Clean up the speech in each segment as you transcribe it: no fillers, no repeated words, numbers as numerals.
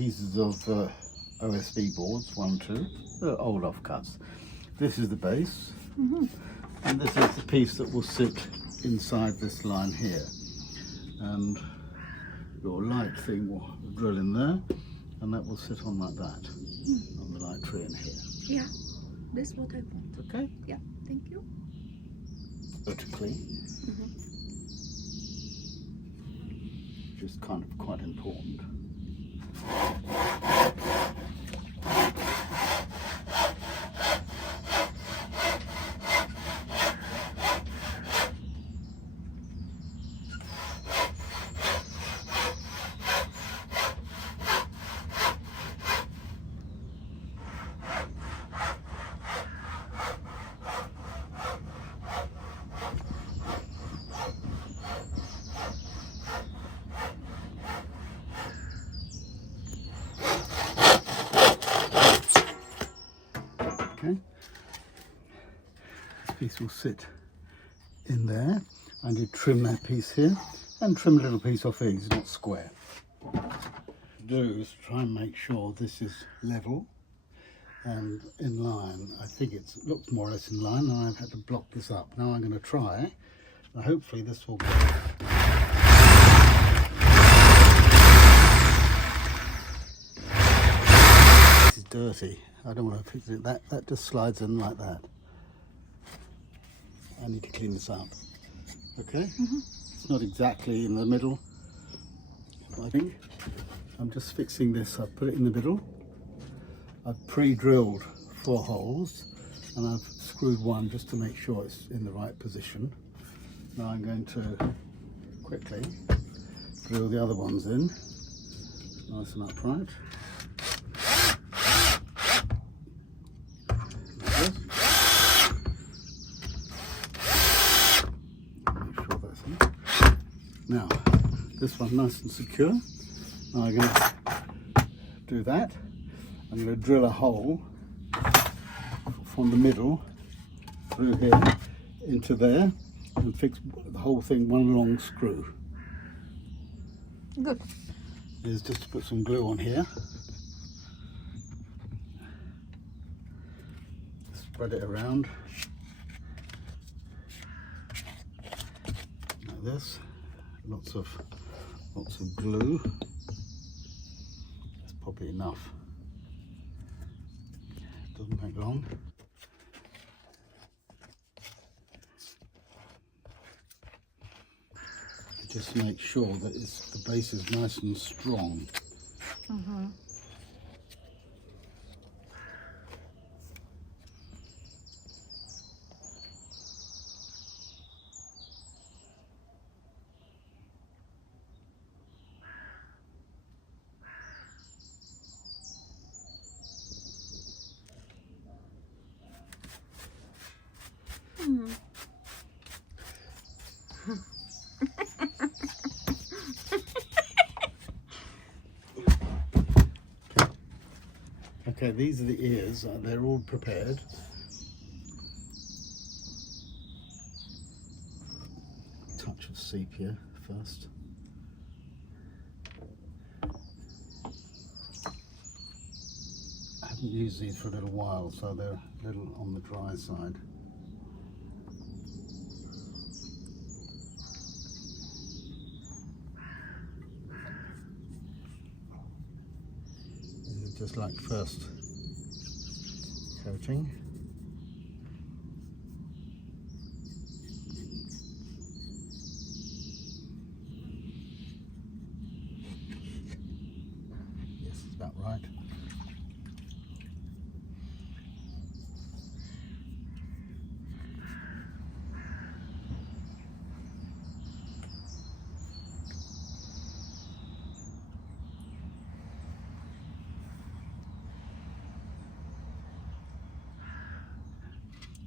pieces of OSB boards, 1, 2, they're old offcuts. This is the base, and this is the piece that will sit inside this line here. And your light thing will drill in there, and that will sit on like that, on the light tree in here. Yeah, this is what I want. Okay? Yeah, thank you. Vertically, which is kind of quite important. Okay, this piece will sit in there. I need to trim that piece here and trim a little piece off here. It's not square. What to do is try and make sure this is level and in line. I think it looks more or less in line, and I've had to block this up. Now I'm going to try, and hopefully this will go. This is dirty. I don't want to fix it. That just slides in like that. I need to clean this up. Okay? It's not exactly in the middle. I think I'm just fixing this. I've put it in the middle. I've pre-drilled 4 holes, and I've screwed one just to make sure it's in the right position. Now I'm going to quickly drill the other ones in, nice and upright. Now, this one nice and secure. Now I'm going to do that. I'm going to drill a hole from the middle through here into there and fix the whole thing one long screw. Good. Is just to put some glue on here. Spread it around like this. Lots of glue. That's probably enough. Doesn't take long. Just make sure that the base is nice and strong. Okay, these are the ears. They're all prepared. Touch of sepia first. I haven't used these for a little while, so they're a little on the dry side. Just like first coating. Yes, it's about right.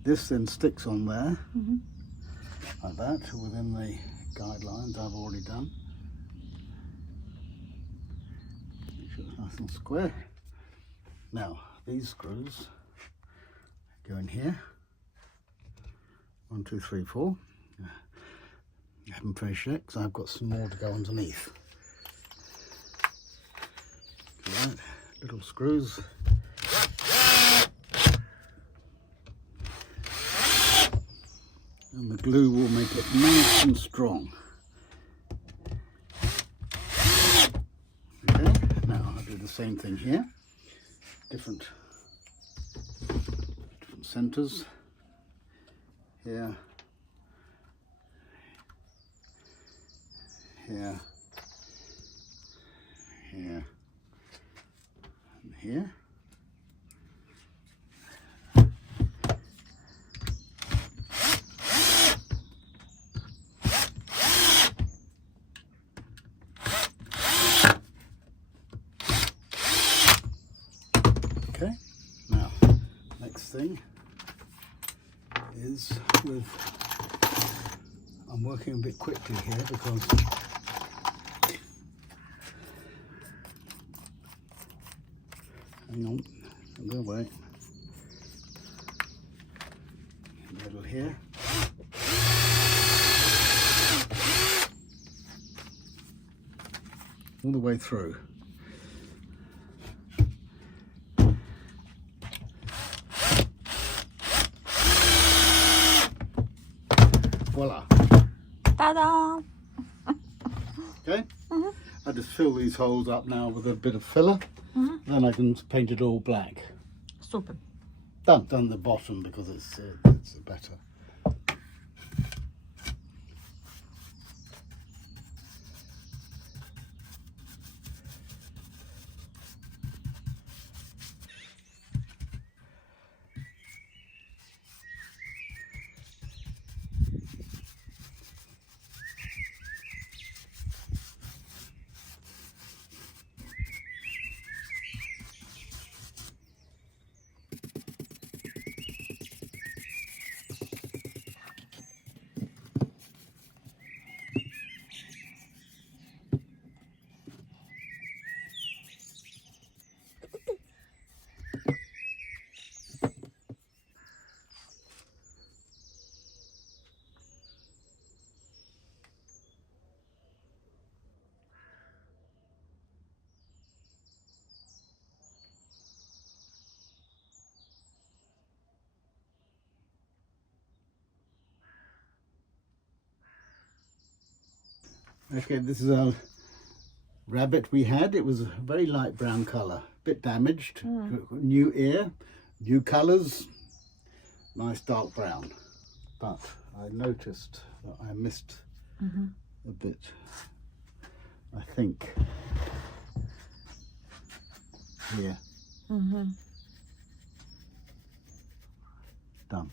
This then sticks on there, like that, within the guidelines I've already done. Make sure it's nice and square. Now, these screws go in here. 1, 2, 3, 4. I haven't finished yet because I've got some more to go underneath. Like little screws. And the glue will make it nice and strong. Okay, now I'll do the same thing here. Different centers. Here. Here. Here. And here. Okay, now next thing is with, I'm working a bit quickly here because hang on, I'm going to wait. Middle here. All the way through. Voila. Ta-da! Okay? I just fill these holes up now with a bit of filler. Then I can paint it all black. Super. Done the bottom because it's better. Okay, this is our rabbit we had. It was a very light brown colour, bit damaged. New ear, new colours, nice dark brown. But I noticed that I missed a bit, I think, here. Done.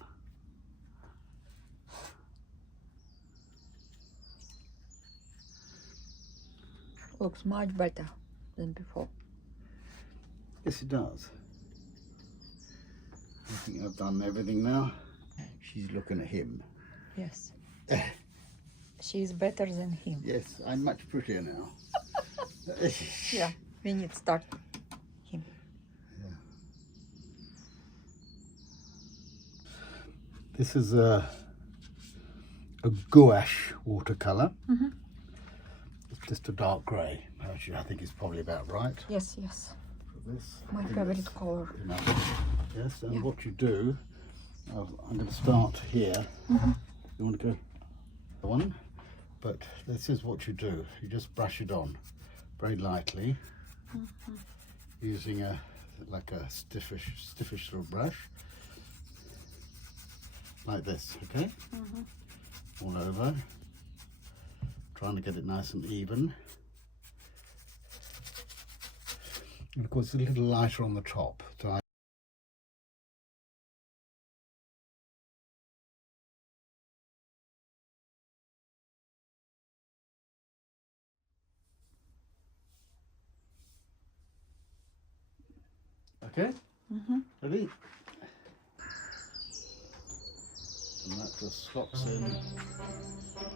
Looks much better than before. Yes, it does. I think I've done everything now. She's looking at him. Yes. She's better than him. Yes, I'm much prettier now. Yeah, we need to start him. Yeah. This is a gouache watercolour. It's just a dark grey. Actually, I think it's probably about right Yes, yes. for this. My I think favorite that's color. enough. Yes, and Yeah. what you do, I'm going to start here. You want to go one? But this is what you do. You just brush it on very lightly using like a stiffish little brush. Like this, okay? All over. Trying to get it nice and even. And of course, it's a little lighter on the top. So okay? Ready? And that just slops in.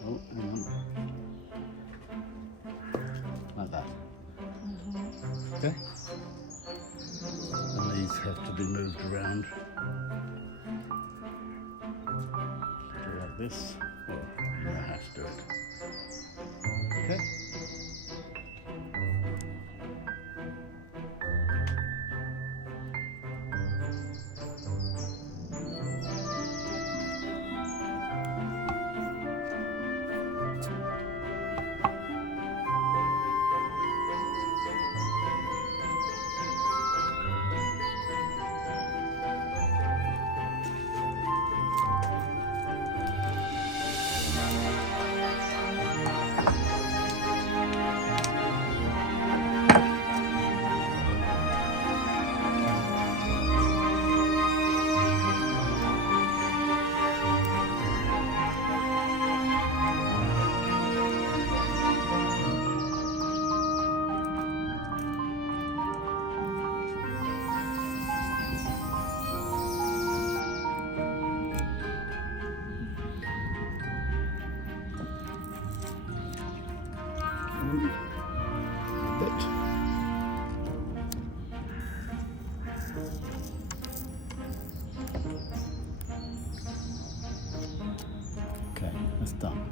Oh, hang on. Like that. Okay? And these have to be moved around. Do like this. Well, you know how to do it. Okay? in a bit. Okay, that's done.